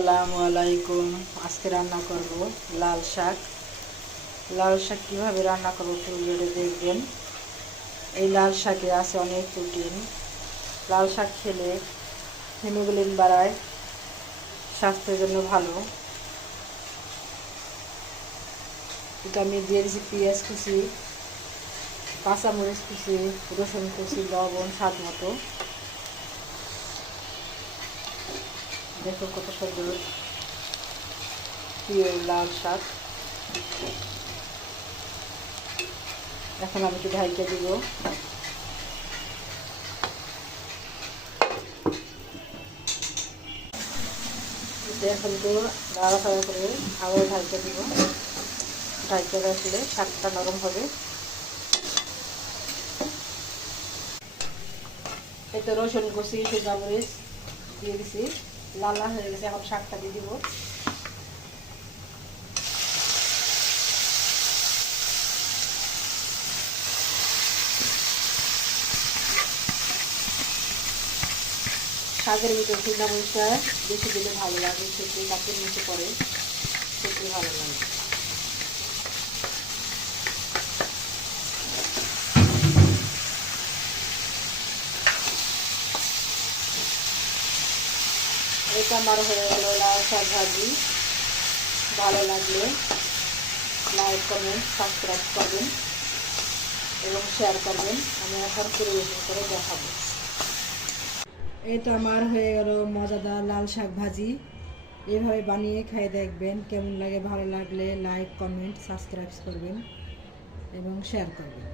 আসসালামু আলাইকুম। আজকে রান্না করব লাল শাক। লাল শাক কীভাবে রান্না করবো পুরো ভিডিও দেখবেন। এই লাল শাকে আছে অনেক প্রোটিন। লাল শাক খেলে হিমোগ্লোবিন বাড়ায়, স্বাস্থ্যের জন্য ভালো। এটা আমি দিয়ে দিয়েছি পেঁয়াজ কুচি, কাঁচামরিচ কুচি, রসুন কুচি, লবণ স্বাদ মতো। দেখো কত সুন্দর প্রিয় লাল শাক। এখন আমি একটু ঢাইকে দিব। এখন তো নাড়াচাড়া করে আবার ঢাইকে দিব। ঢাইকে রাখলে শাকটা নরম হবে। এই তো রসুন কুচি, শুকনো মরিচ দিয়ে দিছি, লাল লাল হয়ে গেছে। এখন শাকটা দিয়ে দিব। শাকের ভিতরে শুকনো মরিচটা বেশি দিলে ভালো লাগে, সেটি কাপড় নিচে পড়ে, সেটি ভালো লাগে। এটা আমার হয়ে গেল লাল শাক ভাজি। ভালো লাগলে লাইক, কমেন্ট, সাবস্ক্রাইব করবেন এবং শেয়ার করবেন। আমি এখন পরিবেশন করে দেখাবো। এই তো আমার হয়ে গেল মজাদার লাল শাক ভাজি। এভাবে বানিয়ে খেয়ে দেখবেন কেমন লাগে। ভালো লাগলে লাইক, কমেন্ট, সাবস্ক্রাইব করবেন এবং শেয়ার করবেন।